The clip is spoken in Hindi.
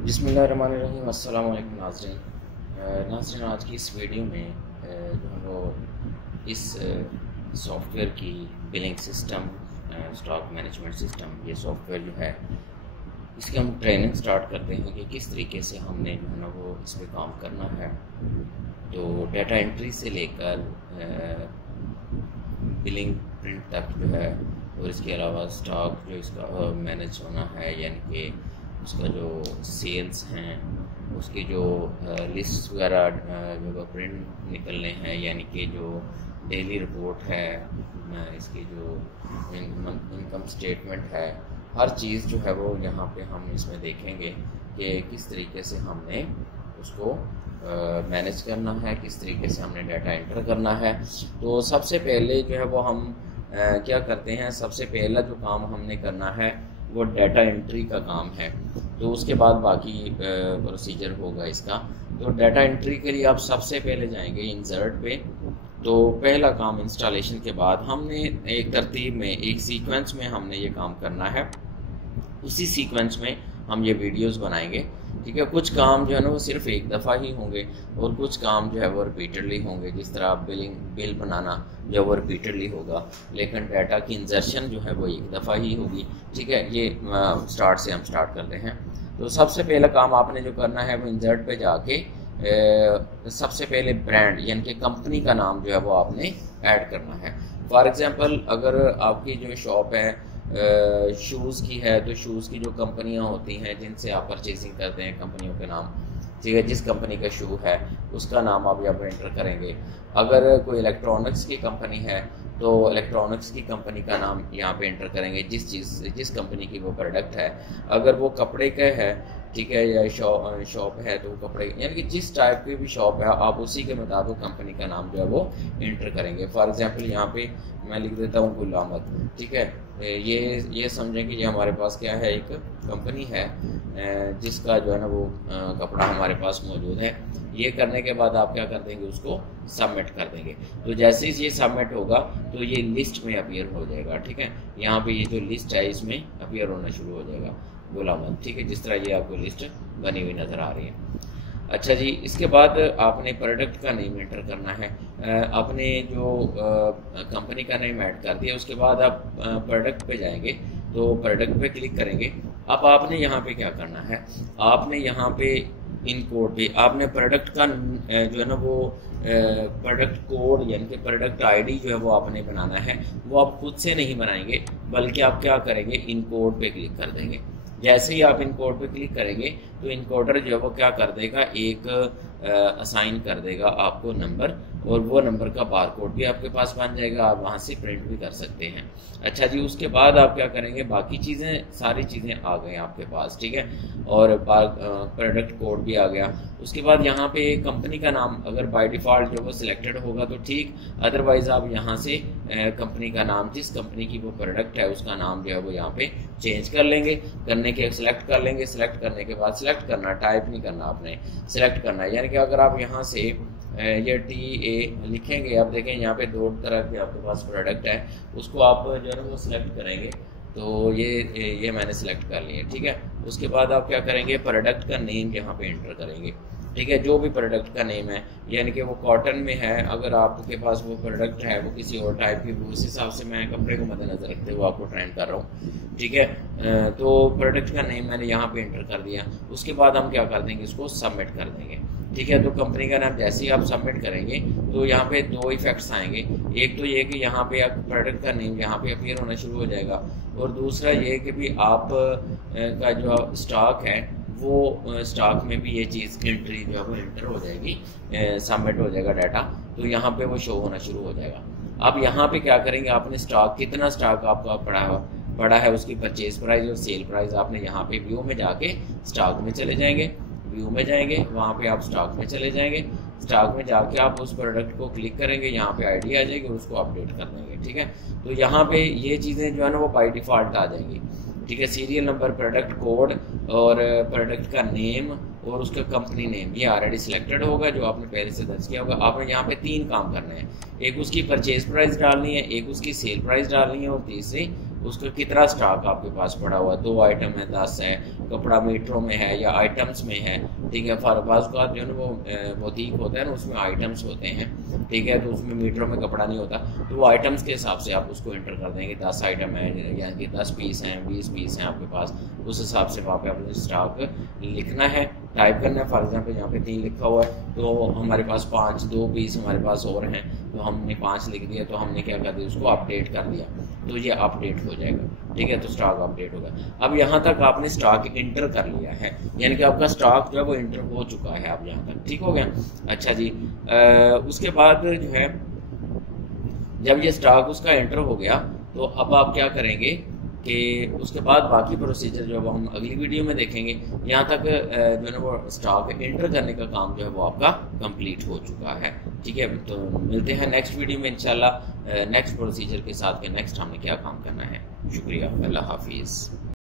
बिस्मिल्लाहिर्रहमानिर्रहीम। अस्सलाम वालेकुम नाज़रीन, आज की इस वीडियो में जो हम लोग इस सॉफ्टवेयर की billing system, stock management system, ये सॉफ्टवेयर जो है इसकी हम ट्रेनिंग स्टार्ट करते हैं कि किस तरीके से हमने जो है ना वो इस पर काम करना है। तो डाटा एंट्री से लेकर बिलिंग प्रिंट तक जो है, और इसके अलावा स्टॉक जो इसका मैनेज होना है, यानी कि उसका जो सेल्स हैं उसकी जो लिस्ट वगैरह जो प्रिंट निकलने हैं, यानी कि जो डेली रिपोर्ट है, इसकी जो इनकम स्टेटमेंट है, हर चीज़ जो है वो यहाँ पे हम इसमें देखेंगे कि किस तरीके से हमने उसको मैनेज करना है, किस तरीके से हमने डाटा एंटर करना है। तो सबसे पहले जो है वो हम क्या करते हैं, सबसे पहला जो काम हमने करना है वो डाटा एंट्री का काम है। तो उसके बाद बाकी प्रोसीजर होगा इसका। तो डाटा एंट्री के लिए आप सबसे पहले जाएंगे इंसर्ट पे। तो पहला काम इंस्टॉलेशन के बाद हमने एक तरतीब में, एक सीक्वेंस में हमने ये काम करना है। उसी सीक्वेंस में हम ये वीडियोस बनाएंगे, ठीक है। कुछ काम जो है ना वो सिर्फ एक दफ़ा ही होंगे और कुछ काम जो है वो रिपीटेडली होंगे। जिस तरह बिल बनाना जो वो रिपीटेडली होगा, लेकिन डाटा की इंसर्शन जो है वो एक दफ़ा ही होगी, ठीक है। ये स्टार्ट से हम स्टार्ट करते हैं। तो सबसे पहला काम आपने जो करना है वो इंसर्ट पे जाके सबसे पहले ब्रांड यानी कि कंपनी का नाम जो है वो आपने ऐड करना है। फॉर एग्जांपल अगर आपकी जो शॉप है शूज़ की है, तो शूज़ की जो कंपनियां होती हैं जिनसे आप परचेजिंग करते हैं, कंपनियों के नाम, ठीक है। जिस कंपनी का शू है उसका नाम आप यहाँ पर एंटर करेंगे। अगर कोई इलेक्ट्रॉनिक्स की कंपनी है तो इलेक्ट्रॉनिक्स की कंपनी का नाम यहाँ पे एंटर करेंगे, जिस कंपनी की वो प्रोडक्ट है। अगर वो कपड़े का है, ठीक है, या शॉप है तो कपड़े, यानी कि जिस टाइप की भी शॉप है आप उसी के मुताबिक कंपनी का नाम जो है वो एंटर करेंगे। फॉर एग्जांपल यहाँ पे मैं लिख देता हूँ गुल अहमद, ठीक है। ये समझें कि ये हमारे पास क्या है, एक कंपनी है जिसका जो है ना वो कपड़ा हमारे पास मौजूद है। ये करने के बाद आप क्या कर देंगे, उसको सबमिट कर देंगे। तो जैसे ही ये सबमिट होगा तो ये लिस्ट में अपीयर हो जाएगा, ठीक है। यहाँ पे ये जो लिस्ट है इसमें अपीयर होना शुरू हो जाएगा गुलाम, ठीक है। जिस तरह ये आपको लिस्ट बनी हुई नज़र आ रही है। अच्छा जी, इसके बाद आपने प्रोडक्ट का नेम एंटर करना है। आपने जो कंपनी का नेम ऐड कर दिया, उसके बाद आप प्रोडक्ट पे जाएंगे तो प्रोडक्ट पे क्लिक करेंगे। अब आपने यहाँ पे क्या करना है, आपने यहाँ पे इन कोड पे आपने प्रोडक्ट का जो है ना वो प्रोडक्ट कोड यानी कि प्रोडक्ट आईडी जो है वो आपने बनाना है। वो आप खुद से नहीं बनाएंगे, बल्कि आप क्या करेंगे, इन कोड पे क्लिक कर देंगे। जैसे ही आप इन कोड पे क्लिक करेंगे तो इनकोडर जो है वो क्या कर देगा, एक असाइन कर देगा आपको नंबर, और वो नंबर का बारकोड भी आपके पास बन जाएगा, आप वहाँ से प्रिंट भी कर सकते हैं। अच्छा जी, उसके बाद आप क्या करेंगे, बाकी चीज़ें, सारी चीज़ें आ गई आपके पास, ठीक है, और प्रोडक्ट कोड भी आ गया। उसके बाद यहाँ पे कंपनी का नाम अगर बाय डिफ़ॉल्ट जो वो सिलेक्टेड होगा तो ठीक, अदरवाइज़ आप यहाँ से कंपनी का नाम, जिस कंपनी की वो प्रोडक्ट है उसका नाम जो है वो यहाँ पे चेंज कर लेंगे। करने के सिलेक्ट कर लेंगे, सिलेक्ट करने के बाद सिलेक्ट करना, टाइप नहीं करना, आपने सिलेक्ट करना है। यानी कि अगर आप यहाँ से ये TA लिखेंगे, आप देखें यहाँ पे दो तरह के आपके पास प्रोडक्ट है, उसको आप जो है वो सिलेक्ट करेंगे। तो ये मैंने सिलेक्ट कर लिया, ठीक है। उसके बाद आप क्या करेंगे, प्रोडक्ट का नेम यहाँ पे एंटर करेंगे, ठीक है। जो भी प्रोडक्ट का नेम है, यानी कि वो कॉटन में है, अगर आपके पास वो प्रोडक्ट है वो किसी और टाइप की, उस हिसाब से मैं कपड़े को मद्देनजर रखते हुए आपको ट्रेंड कर रहा हूँ, ठीक है। तो प्रोडक्ट का नेम मैंने यहाँ पे एंटर कर दिया। उसके बाद हम क्या कर देंगे, इसको सबमिट कर देंगे, ठीक है। तो कंपनी का नाम जैसे ही आप सबमिट करेंगे तो यहाँ पे दो इफेक्ट्स आएंगे। एक तो ये कि यहाँ पे आप प्रोडक्ट का नेम यहाँ पे अपीयर होना शुरू हो जाएगा, और दूसरा ये कि भी आप का जो स्टॉक है वो स्टॉक में भी ये चीज़ एंट्री जो है वो एंटर हो जाएगी, सबमिट हो जाएगा डाटा, तो यहाँ पे वो शो होना शुरू हो जाएगा। अब यहाँ पे क्या करेंगे, आपने स्टॉक, कितना स्टॉक आपका पड़ा है उसकी परचेज प्राइस और सेल प्राइस, आपने यहाँ पे व्यू में जाके स्टॉक में चले जाएंगे, व्यू में जाएंगे, वहाँ पे आप स्टॉक में चले जाएंगे। स्टॉक में जाके आप उस प्रोडक्ट को क्लिक करेंगे, यहाँ पे आईडी आ जाएगी और उसको अपडेट कर देंगे, ठीक है। तो यहाँ पे ये चीज़ें जो है ना वो बाय डिफ़ॉल्ट आ जाएंगी, ठीक है। सीरियल नंबर, प्रोडक्ट कोड और प्रोडक्ट का नेम और उसका कंपनी नेम, ये ऑलरेडी सिलेक्टेड होगा जो आपने पहले से दर्ज किया होगा। आपने यहाँ पे 3 काम करने हैं, एक उसकी परचेज प्राइस डालनी है, एक उसकी सेल प्राइस डालनी है, और तीसरी उसका कितना स्टॉक आपके पास पड़ा हुआ है, 2 आइटम है, 10 है, कपड़ा मीटरों में है या आइटम्स में है, ठीक है। फारबाज का जो है वो बौतीक होता है ना, उसमें आइटम्स होते हैं, ठीक है, तो उसमें मीटरों में कपड़ा नहीं होता, तो वो आइटम्स के हिसाब से आप उसको एंटर कर देंगे। 10 आइटम है यानी कि 10 पीस हैं, 20 पीस हैं आपके पास, उस हिसाब से वहाँ पे आपने स्टॉक लिखना है, टाइप करना है। फॉर एग्जाम्पल यहाँ पे 3 लिखा हुआ है, तो हमारे पास 5 2 पीस हमारे पास और हैं, तो हमने 5 लिख दिया, तो हमने क्या कर दिया, उसको अपडेट कर दिया, तो ये अपडेट हो जाएगा, ठीक है, तो स्टॉक अपडेट होगा। अब यहाँ तक आपने स्टॉक इंटर कर लिया है, यानी कि आपका स्टॉक जो है वो इंटर हो चुका है अब यहाँ तक, ठीक हो गया। अच्छा जी, उसके बाद जो है जब ये स्टॉक उसका एंटर हो गया, तो अब आप क्या करेंगे कि उसके बाद बाकी प्रोसीजर जो है वो हम अगली वीडियो में देखेंगे। यहाँ तक जो है ना वो स्टॉक एंटर करने का काम जो है वो आपका कंप्लीट हो चुका है, ठीक है। तो मिलते हैं नेक्स्ट वीडियो में इंशाल्लाह नेक्स्ट प्रोसीजर के साथ, के नेक्स्ट हमने क्या काम करना है। शुक्रिया, अल्लाह हाफिज़।